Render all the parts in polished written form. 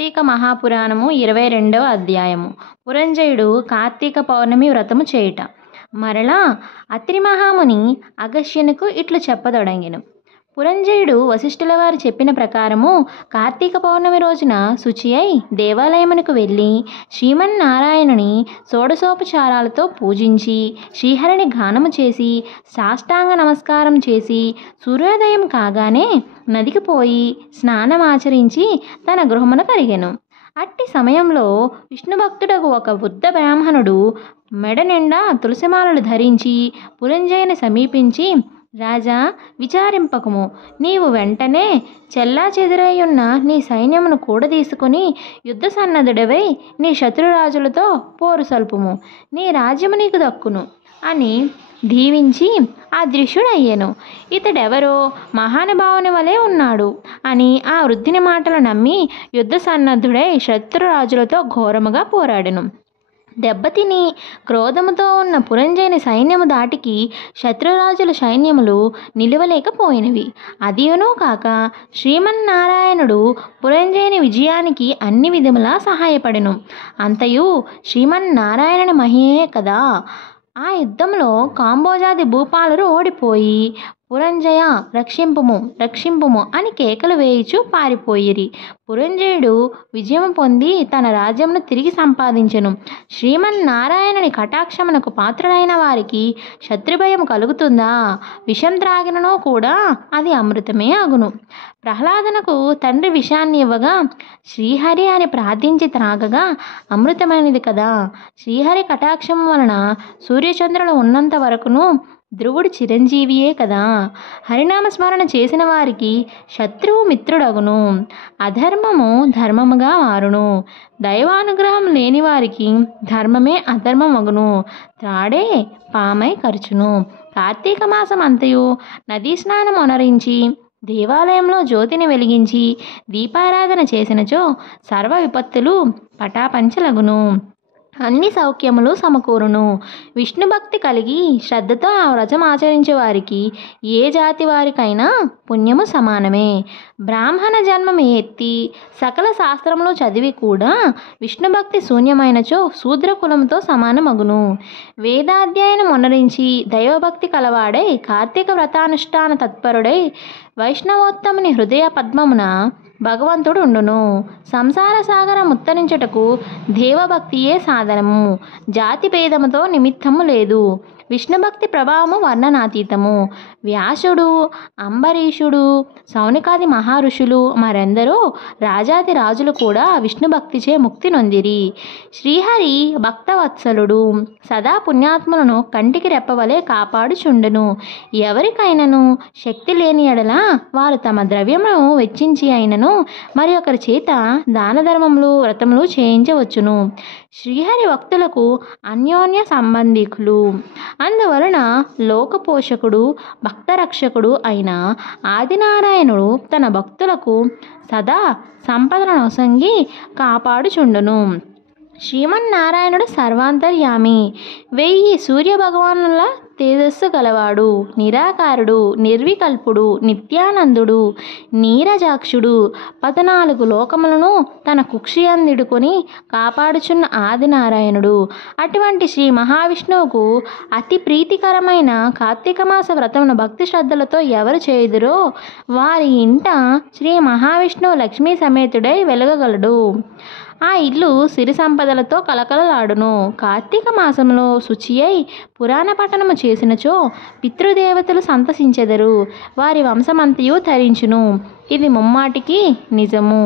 కార్తీక మహాపురాణము 22వ అధ్యాయము. పురంజయుడు కార్తీక పౌర్ణమి వ్రతము చేయుట. మరలా అత్రి మహాముని అగస్త్యునకు ఇట్లు చెప్పదొడంగెను. పురంజయుడు వశిష్ఠుల వారు చెప్పిన ప్రకారము కార్తీక పౌర్ణమి రోజున శుచి అయి దేవాలయమునకు వెళ్ళి శ్రీమన్నారాయణుని షోడశోపచారాలతో పూజించి శ్రీహరిని గానము చేసి సాష్టాంగ నమస్కారం చేసి సూర్యోదయం కాగానే నదికి పోయి స్నానమాచరించి తన గృహమున కరిగెను. అట్టి సమయంలో విష్ణుభక్తుడకు ఒక వృద్ధ బ్రాహ్మణుడు మెడ నిండా తులసిమాలలు ధరించి పురంజయుని సమీపించి, రాజా, విచారింపకము. నీవు వెంటనే చెల్లా చెదురయ్యున్న నీ సైన్యమును కూడదీసుకుని యుద్ధ సన్నద్ధుడవై నీ శత్రురాజులతో పోరు సల్పుము. నీ రాజ్యము నీకు దక్కును అని దీవించి అదృశ్యుడయ్యెను. ఇతడెవరో మహానుభావుని వలె ఉన్నాడు అని ఆ వృద్ధుని మాటలు నమ్మి యుద్ధ సన్నద్ధుడై శత్రురాజులతో ఘోరముగా పోరాడెను. దెబ్బతిని క్రోధముతో ఉన్న పురంజయుని సైన్యము దాటికి శత్రురాజుల సైన్యములు నిలువలేకపోయినవి. అదియును కాక శ్రీమన్నారాయణుడు పురంజయుని విజయానికి అన్ని విధములా సహాయపడెను. అంతయు శ్రీమన్నారాయణుని మహిమే కదా. ఆ యుద్ధంలో కాంబోజాది భూపాలురు ఓడిపోయి పురంజయ రక్షింపుము రక్షింపుము అని కేకలు వేయిచు పారిపోయిరి. పురంజయుడు విజయం పొంది తన రాజ్యమును తిరిగి సంపాదించెను. శ్రీమన్నారాయణుని కటాక్షమునకు పాత్రులైన వారికి శత్రుభయం కలుగుతుందా? విషం త్రాగినను కూడా అది అమృతమే అగును. ప్రహ్లాదనకు తండ్రి విషాన్ని ఇవ్వగా శ్రీహరి అని ప్రార్థించి త్రాగగా అమృతమైనది కదా. శ్రీహరి కటాక్షం వలన సూర్యచంద్రులు ఉన్నంత వరకును ధ్రువుడు చిరంజీవియే కదా. హరినామస్మరణ చేసిన వారికి శత్రువు మిత్రుడగును. అధర్మము ధర్మముగా మారును. దైవానుగ్రహం లేని వారికి ధర్మమే అధర్మమగును. త్రాడే పామై ఖర్చును. కార్తీక మాసం అంతయు నదీ స్నానం అనరించి దేవాలయంలో జ్యోతిని వెలిగించి దీపారాధన చేసినచో సర్వ విపత్తులు పటాపంచలగును. అన్ని సౌఖ్యములు సమకూరును. విష్ణుభక్తి కలిగి శ్రద్ధతో ఆ వ్రతం ఆచరించే వారికి ఏ జాతి వారికైనా పుణ్యము సమానమే. బ్రాహ్మణ జన్మము ఎత్తి సకల శాస్త్రములు చదివి కూడా విష్ణుభక్తి శూన్యమైనచో శూద్ర కులముతో సమానమగును. వేదాధ్యయనం మొనరించి దైవభక్తి కలవాడై కార్తీక వ్రతానుష్ఠాన తత్పరుడై వైష్ణవోత్తముని హృదయ పద్మమున భగవంతుడు ఉండును. సంసార సాగరం ఉత్తరించుటకు దేవభక్తియే సాధనము. జాతి భేదముతో నిమిత్తము లేదు. విష్ణుభక్తి ప్రభావము వర్ణనాతీతము. వ్యాసుడు, అంబరీషుడు, సౌనికాది మహర్షులు మరెందరో రాజాది రాజులు కూడా విష్ణుభక్తిచే ముక్తి నొందిరి. శ్రీహరి భక్తవత్సలుడు. సదా పుణ్యాత్ములను కంటికి రెప్పవలే కాపాడుచుండును. ఎవరికైనాను శక్తి లేని ఎడల వారు తమ ద్రవ్యమును వెచ్చించి అయినను మరి ఒకరి చేత దాన ధర్మములు వ్రతములు చేయించవచ్చును. శ్రీహరి భక్తులకు అన్యోన్య సంబంధికులు. అందువలన లోకపోషకుడు భక్తరక్షకుడు అయిన ఆదినారాయణుడు తన భక్తులకు సదా సంపదలను ఒసంగి కాపాడుచుండును. శ్రీమన్నారాయణుడు సర్వాంతర్యామి. 1000 సూర్యభగవానుల తేజస్సు గలవాడు. నిరాకారుడు, నిర్వికల్పుడు, నిత్యానందుడు, నీరజాక్షుడు. 14 లోకములను తన కుక్షియందిడుకొని కాపాడుచున్న ఆదినారాయణుడు. అటువంటి శ్రీ మహావిష్ణువుకు అతి ప్రీతికరమైన కార్తీక మాస వ్రతమును భక్తి శ్రద్ధలతో ఎవరు చేయుదురో వారి ఇంట శ్రీ మహావిష్ణువు లక్ష్మీ సమేతుడై వెలగగలడు. ఆ ఇల్లు సిరి సంపదలతో కలకలలాడును. కార్తీక మాసంలో శుచి అయి పురాణ పఠనము చేసినచో పితృదేవతలు సంతసించెదరు. వారి వంశమంతయు తరించును. ఇది ముమ్మాటికి నిజము.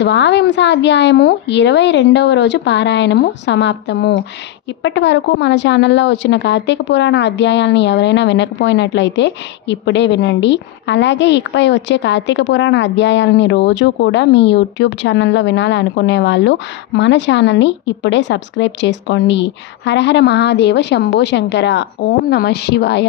ద్వావింశాధ్యాయము 22వ రోజు పారాయణము సమాప్తము. ఇప్పటి వరకు మన ఛానల్లో వచ్చిన కార్తీక పురాణ అధ్యాయాలని ఎవరైనా వినకపోయినట్లయితే ఇప్పుడే వినండి. అలాగే ఇకపై వచ్చే కార్తీక పురాణ అధ్యాయాలని రోజు కూడా మీ యూట్యూబ్ ఛానల్లో వినాలనుకునే వాళ్ళు మన ఛానల్ని ఇప్పుడే సబ్స్క్రైబ్ చేసుకోండి. హరహర మహాదేవ శంభో శంకర. ఓం నమ శివాయ.